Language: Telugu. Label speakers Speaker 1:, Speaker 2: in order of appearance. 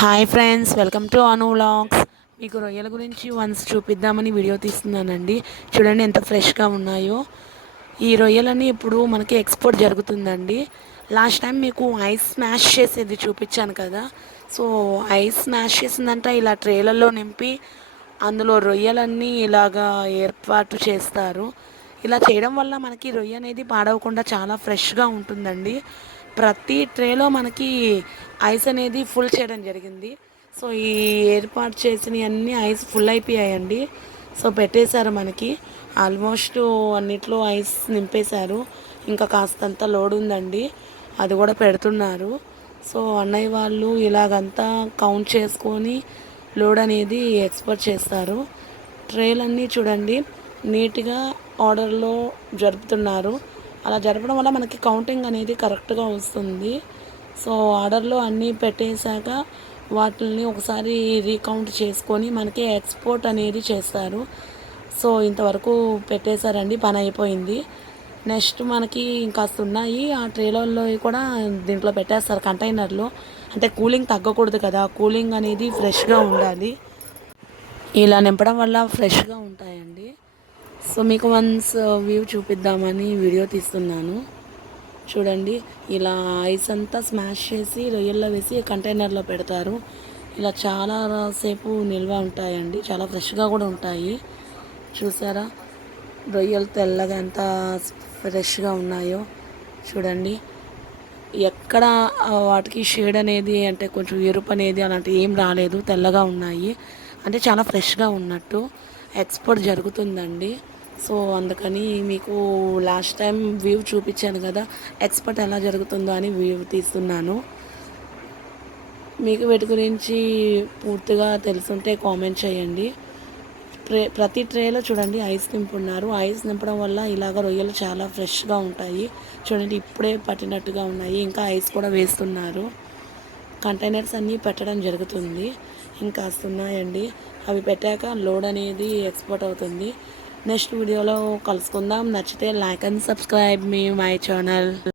Speaker 1: Hi friends welcome to Anu vlogs మీకు రొయ్యల గురించి వన్స్ చూపిద్దామని వీడియో తీస్తున్నానండి. చూడండి ఎంత ఫ్రెష్గా ఉన్నాయో. ఈ రొయ్యలని ఇప్పుడు మనకి ఎక్స్పోర్ట్ జరుగుతుందండి. లాస్ట్ టైం మీకు ఐస్ స్మాష్ చేసేది చూపించాను కదా. సో ఐస్ స్మాష్ చేసిందంటే ఇలా ట్రేలలో నింపి అందులో రొయ్యలన్నీ ఇలాగా ఏర్పాటు చేస్తారు. ఇలా చేయడం వల్ల మనకి రొయ్య అనేది పాడవకుండా చాలా ఫ్రెష్గా ఉంటుందండి. ప్రతి ట్రేలో మనకి ఐస్ అనేది ఫుల్ చేయడం జరిగింది. సో ఈ ఏర్పాటు చేసిన అన్నీ ఐస్ ఫుల్ అయిపోయాయండి. సో పెట్టేశారు మనకి. ఆల్మోస్ట్ అన్నిట్లో ఐస్ నింపేశారు. ఇంకా కాస్తంత లోడ్ ఉందండి. అది కూడా పెడుతున్నారు. సో అన్నయ్య వాళ్ళు ఇలాగంతా కౌంట్ చేసుకొని లోడ్ అనేది ఎక్స్పర్ట్ చేస్తారు. ట్రేలన్నీ చూడండి. నీట్గా ఆర్డర్లో జరుపుతున్నారు. అలా జరపడం వల్ల మనకి కౌంటింగ్ అనేది కరెక్ట్గా వస్తుంది. సో ఆర్డర్లో అన్నీ పెట్టేశాక వాటిని ఒకసారి రీకౌంట్ చేసుకొని మనకి ఎక్స్పోర్ట్ అనేది చేస్తారు. సో ఇంతవరకు పెట్టేశారండి పని అయిపోయింది. నెక్స్ట్ మనకి ఇంకాస్త ఉన్నాయి. ఆ ట్రేలర్లో కూడా దీంట్లో పెట్టేస్తారు కంటైనర్లో అంటే కూలింగ్ తగ్గకూడదు కదా కూలింగ్ అనేది ఫ్రెష్గా ఉండాలి. ఇలా నింపడం వల్ల ఫ్రెష్గా ఉంటాయండి. సో మీకు వన్స్ వ్యూ uh, చూపిద్దామని వీడియో తీస్తున్నాను. చూడండి ఇలా ఐస్ అంతా స్మాష్ చేసి రొయ్యల్లో వేసి కంటైనర్లో పెడతారు. ఇలా చాలా సేపు నిల్వ ఉంటాయండి. చాలా ఫ్రెష్గా కూడా ఉంటాయి. చూసారా? రొయ్యలు తెల్లగా ఎంత ఫ్రెష్గా ఉన్నాయో. చూడండి. ఎక్కడ వాటికి షేడ్ అనేది అంటే కొంచెం ఎరుపు అనేది అలాంటివి ఏం రాలేదు. తెల్లగా ఉన్నాయి. అంటే చాలా ఫ్రెష్గా ఉన్నట్టు. ఎక్స్పోర్ట్ జరుగుతుందండి. సో అందుకని మీకు లాస్ట్ టైం వ్యూ చూపించాను కదా ఎక్స్పర్ట్ ఎలా జరుగుతుందో అని వ్యూ తీస్తున్నాను. మీకు వీటి గురించి పూర్తిగా తెలుసుంటే కామెంట్ చేయండి. ట్రే ప్రతి ట్రేలో చూడండి ఐస్ నింపున్నారు. ఐస్ నింపడం వల్ల ఇలాగ రొయ్యలు చాలా ఫ్రెష్గా ఉంటాయి. చూడండి ఇప్పుడే పట్టినట్టుగా ఉన్నాయి. ఇంకా ఐస్ కూడా వేస్తున్నారు. కంటైనర్స్ అన్నీ పెట్టడం జరుగుతుంది. ఇంకా వస్తున్నాయండి అవి పెట్టాక లోడ్ అనేది ఎక్స్పోర్ట్ అవుతుంది. నెక్స్ట్ వీడియోలో కలుసుకుందాం. నచ్చితే లైక్ అండ్ సబ్స్క్రైబ్ మీ మై ఛానల్